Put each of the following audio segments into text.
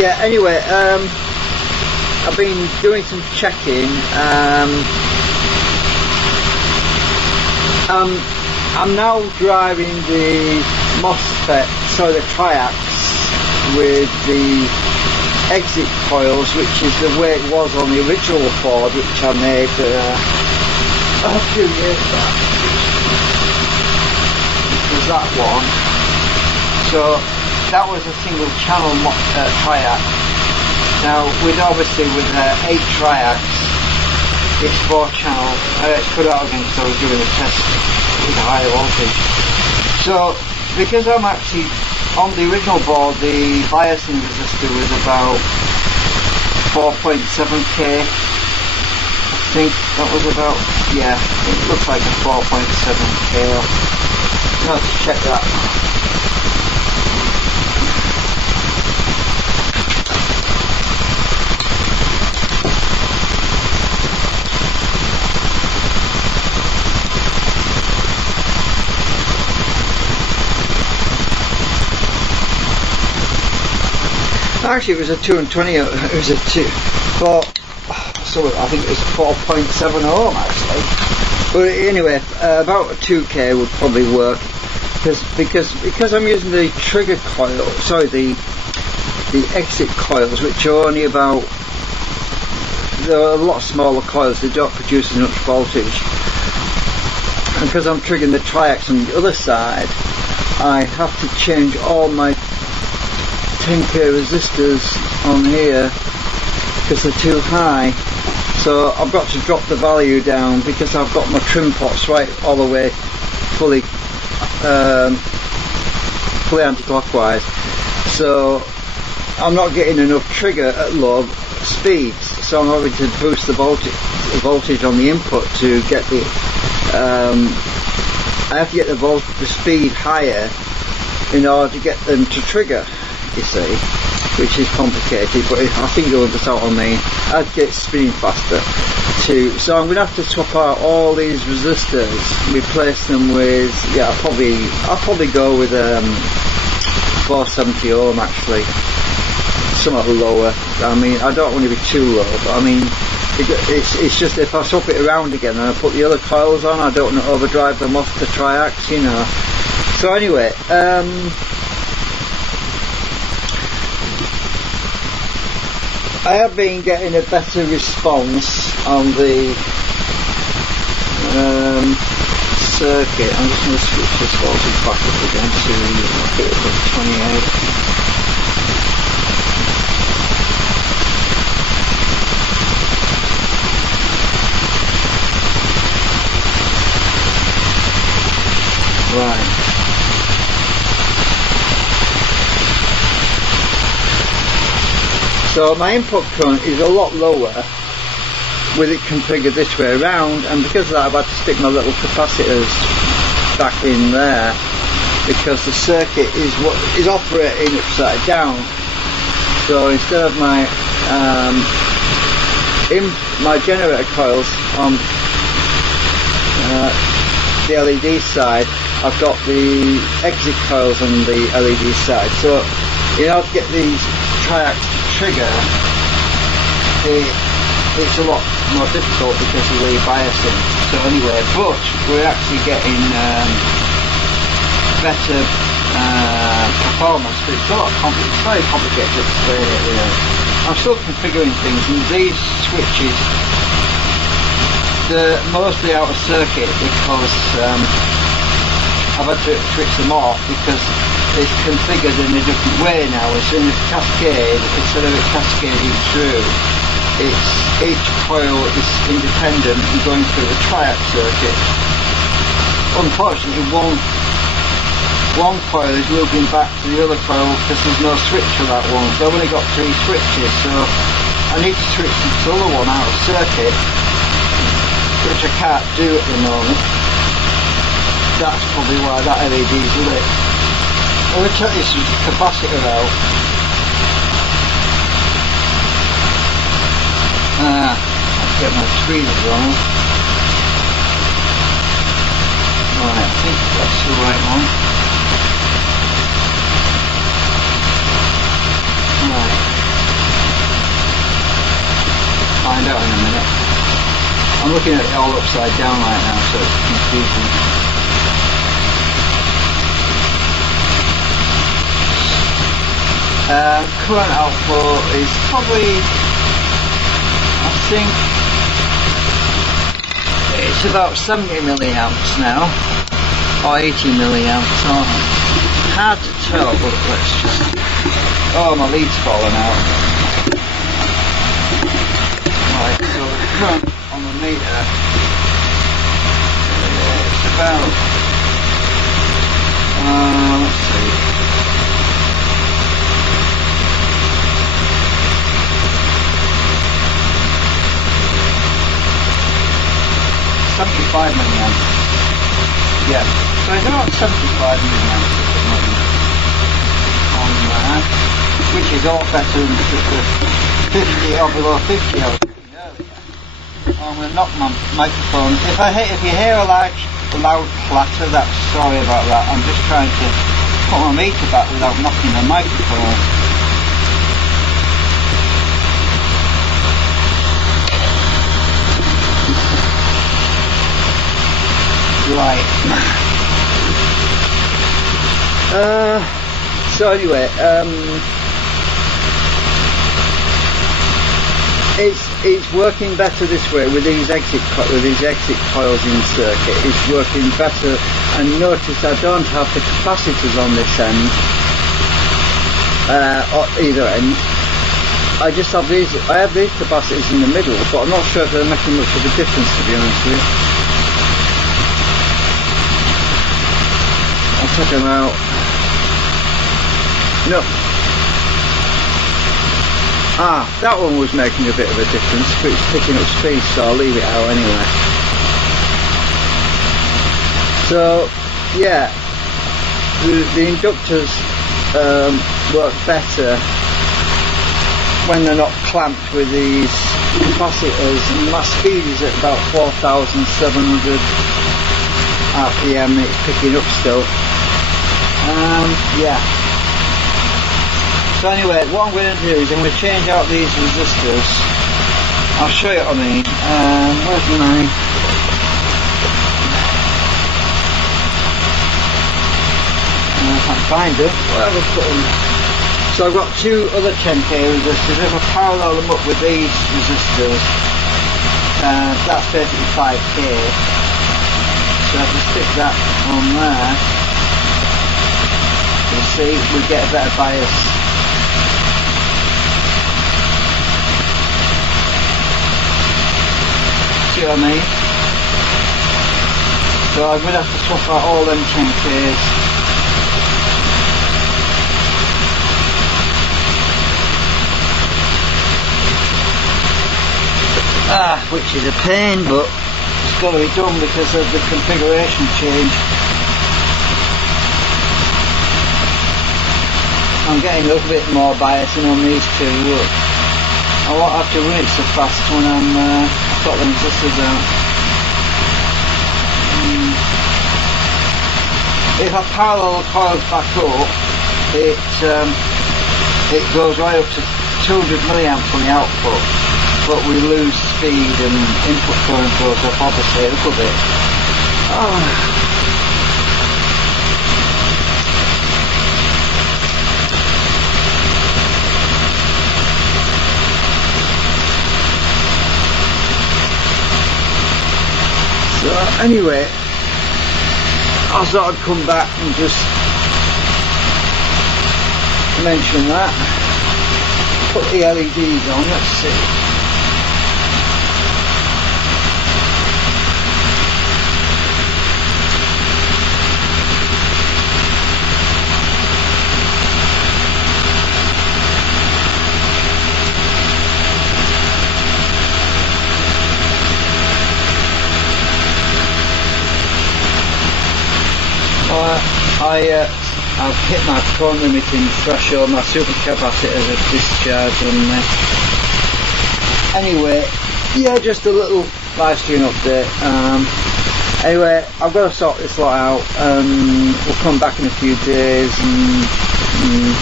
yeah, anyway, I've been doing some checking. I'm now driving the MOSFET, so the triax, with the exit coils, which is the way it was on the original Ford, which I made a few years back. Which was that one. So that was a single channel triax. Now obviously with 8 triax, it's 4 channel. It's cut out again because I was doing a test with a higher voltage. So because I'm actually on the original board, the biasing resistor was about 4.7k. I think that was about, yeah, it looks like a 4.7k. Let's check that. Actually, it was a 220. It was a 2. So I think it was 4.7 ohm actually. But anyway, about a 2k would probably work because I'm using the trigger coil. Sorry, the exit coils, which are only about. They're a lot smaller coils. They don't produce as much voltage. And because I'm triggering the triax on the other side, I have to change all my 10k resistors on here because they're too high, so I've got to drop the value down because I've got my trim pots right all the way fully anti-clockwise, so I'm not getting enough trigger at low speeds, so I'm having to boost the voltage on the input to get the I have to get the speed higher in order to get them to trigger, you see, which is complicated, but I think you'll understand what I mean. I'd get spinning faster too, so I'm going to have to swap out all these resistors, replace them with, yeah, I'll probably go with 470 ohm actually, somewhat lower. I mean, I don't want to be too low, but I mean, it's just if I swap it around again and I put the other coils on, I don't want to overdrive them off the triax, you know. So anyway, I have been getting a better response on the circuit. I'm just going to switch this voltage back up again to put it up to 28. Right. So my input current is a lot lower with it configured this way around, and because of that I've had to stick my little capacitors back in there because the circuit is operating upside down. So instead of my generator coils on the LED side, I've got the exit coils on the LED side. So in order to get these triax trigger, it's a lot more difficult because of the biasing. So anyway, but we're actually getting better performance, but it's a lot it's very complicated to explain it really. I'm still configuring things, and these switches, they're mostly out of circuit because I've had to switch them off because it's configured in a different way now. It's in a cascade, instead of it cascading through, each coil is independent and going through the triax circuit. Unfortunately, one coil is moving back to the other coil because there's no switch for that one, so I've only got 3 switches, so I need to switch this other one out of circuit, which I can't do at the moment. That's probably why that LED's lit. I'm going to take this capacitor out. Let's get my tweezers on. Right, I think that's the right one. Right. I'm looking at it all upside down right now, so it's confusing. Current output is probably, I think, it's about 70 milliamps now, or 80 milliamps, or hard to tell, but let's just, oh, my lead's fallen out. Right, so the current on the meter, it's about, let's see, 75 milliamps. Yeah, so it's about 75 milliamps at the moment on that, which is all better than the 50 or below 50 I was looking earlier. I'm going to knock my microphone. If you hear a loud clatter, that's sorry about that. I'm just trying to put my meter back without knocking the microphone. Right. So anyway, it's working better this way with these exit coils in circuit. It's working better, and notice I don't have the capacitors on this end, or either end. I just have these. I have these capacitors in the middle, but I'm not sure if they're making much of a difference, to be honest with you. I'll take them out. No. That one was making a bit of a difference, but it's picking up speed, so I'll leave it out anyway. So, yeah, the inductors work better when they're not clamped with these capacitors, and my speed is at about 4,700 RPM, it's picking up still. Yeah. So anyway, what I'm going to do is I'm going to change out these resistors. I'll show you what I mean. Where's mine? I can't find it. Where have I put them? So I've got two other 10k resistors. If I parallel them up with these resistors, that's basically 5k. So if I stick that on there, you'll see we get a better bias. See what I mean? So I'm going to have to swap out all them 10k's. Which is a pain, but it's got to be done because of the configuration change. I'm getting a little bit more biasing on these two. Look, I won't have to run it so fast when I've got the resistors out. If I parallel the coils back up, it goes right up to 200 milliamps on the output, but we lose speed and input current goes up obviously a little bit. So anyway, I thought I'd come back and just mention that. Put the LEDs on, let's see. I've hit my current limiting threshold, my supercapacitors have discharged on me. Anyway, yeah, just a little live stream update. Anyway, I've got to sort this lot out. We'll come back in a few days, and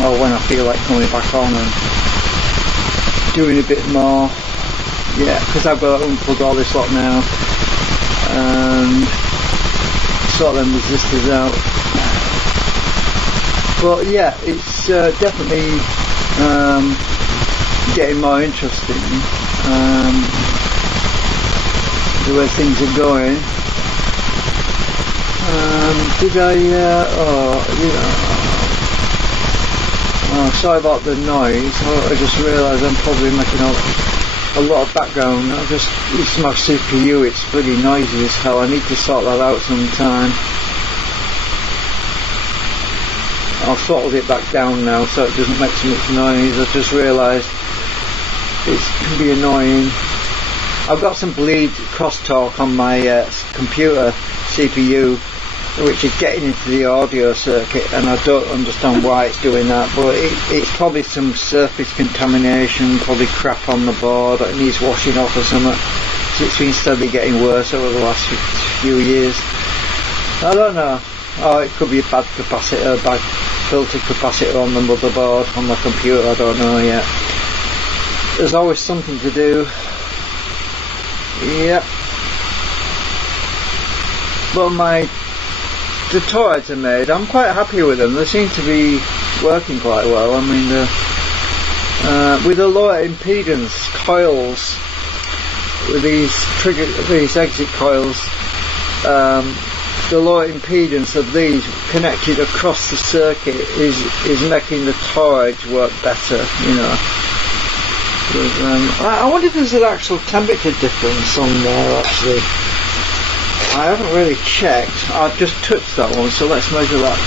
well, when I feel like coming back on and doing a bit more. Yeah, because I've got to unplug all this lot now and sort them resistors out. But yeah, it's definitely getting more interesting the way things are going. Did I? Sorry about the noise. I just realised I'm probably making a lot of background. It's my CPU. It's pretty noisy as hell. I need to sort that out sometime. I've throttled it back down now so it doesn't make so much noise. I just realised it can be annoying. I've got some bleed crosstalk on my computer CPU, which is getting into the audio circuit, and I don't understand why it's doing that, but it's probably some surface contamination, probably crap on the board, it needs washing off or something. So it's been steadily getting worse over the last few years. I don't know. Oh, it could be a bad capacitor, bad filter capacitor on the motherboard, on my computer, I don't know yet. There's always something to do. Yep. But the toroids are made, I'm quite happy with them. They seem to be working quite well. I mean, with the lower impedance coils, with these exit coils, the lower impedance of these connected across the circuit is making the toroids work better, you know. But, I wonder if there's an actual temperature difference on there actually. I haven't really checked. I've just touched that one, so let's measure that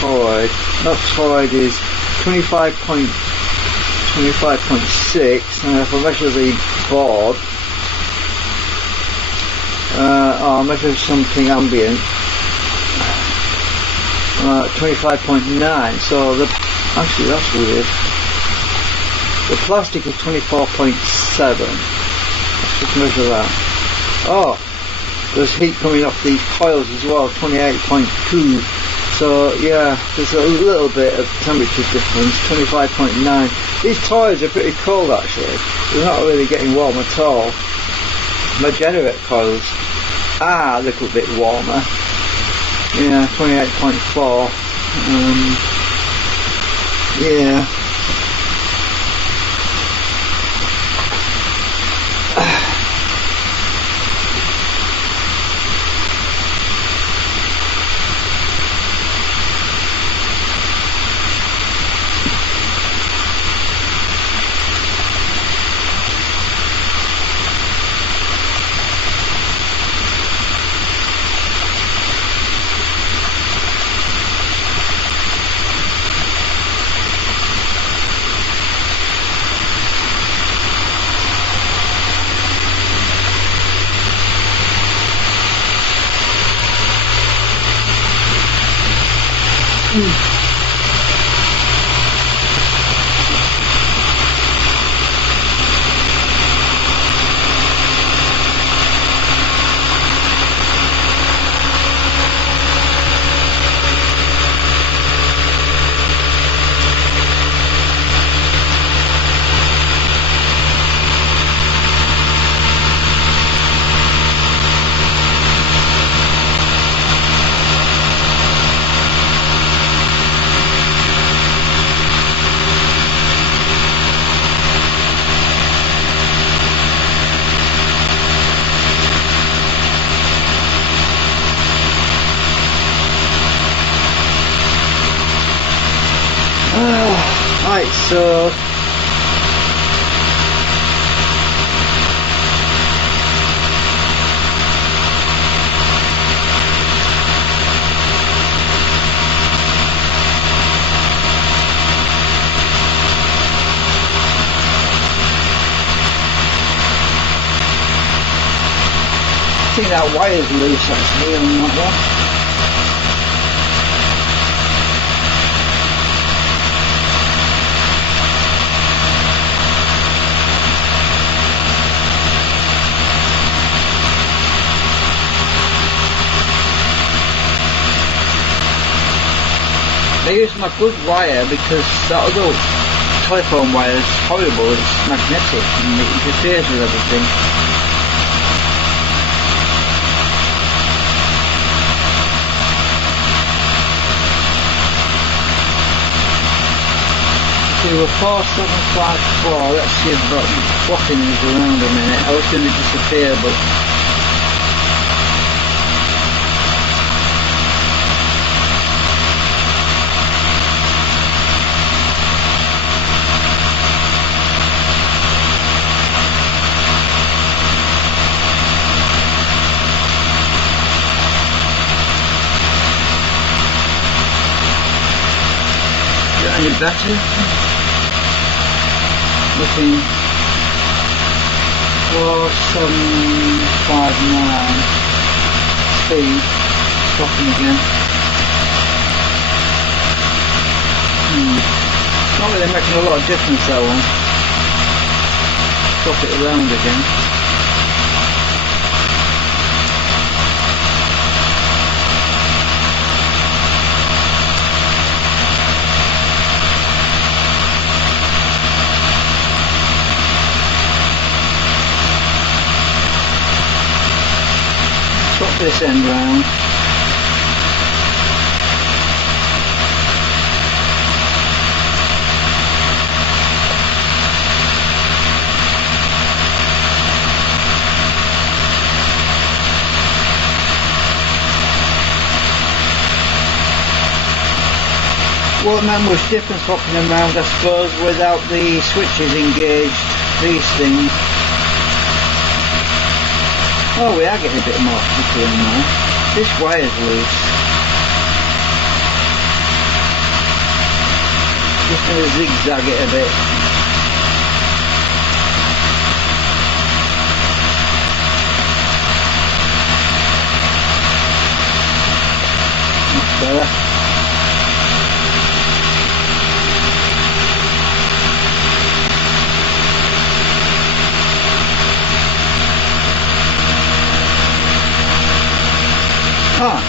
toroid. That toroid is 25.6, and if I measure the board, I'll measure something ambient. 25.9. So actually that's weird. The plastic is 24.7. Let's just measure that. Oh, there's heat coming off these coils as well, 28.2. So yeah, there's a little bit of temperature difference, 25.9. These toroids are pretty cold actually. They're not really getting warm at all. My generate coils are a little bit warmer. Yeah, 28.4. Yeah. Right, so I think that wire's loose actually on that one. I use my good wire because that other telephone wire is horrible, it's magnetic and it interferes with everything. So we're 4754, let's see if I've got swapping these around a minute. I was going to disappear, but any better? Looking 4759 speed, stopping again. Not really making a lot of difference that one. Swap it around again. Swap this end round. What meant was different swapping them round, I suppose, without the switches engaged, these things. Oh, we are getting a bit more flickering now. This wire's loose. Just going to zigzag it a bit. That's better. Ah,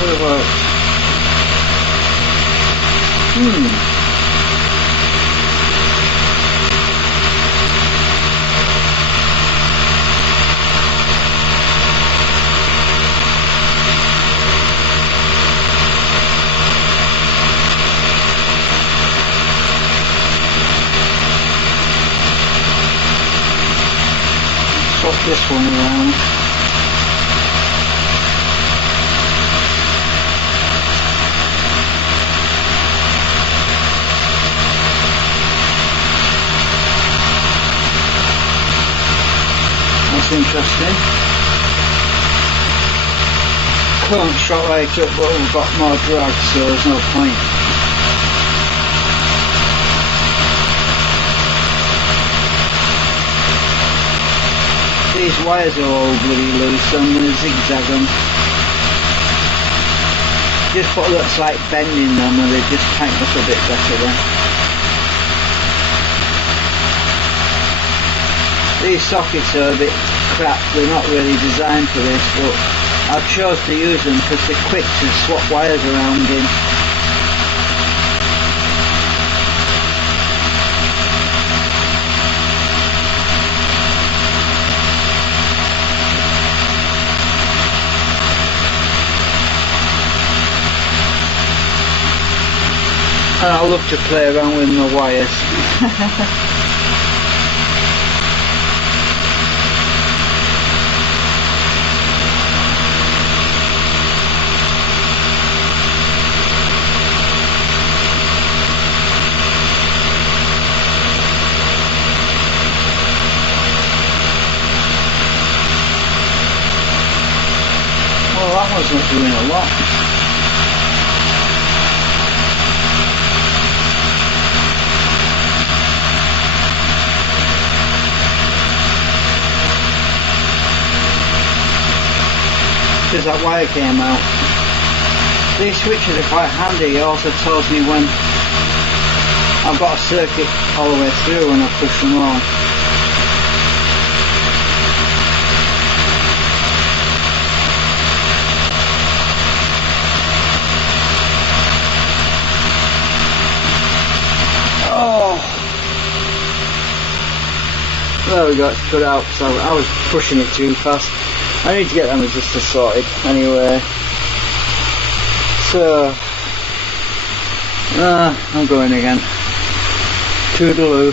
what about? Swap this one around. That's interesting. Current shot right up, but we've got more drag, so there's no point. These wires are all bloody loose, so I'm going to zigzag them. Just put a little slight bend in them and they just tighten up a bit better then. These sockets are a bit crap, they're not really designed for this, but I chose to use them because they're quick to swap wires around in. And I love to play around with my wires. Well, that one's not doing a lot. As that wire came out. These switches are quite handy. It also tells me when I've got a circuit all the way through when I push them on. nearly got cut out because I was pushing it too fast. I need to get them resistors sorted anyway. So I'm going again. Toodaloo.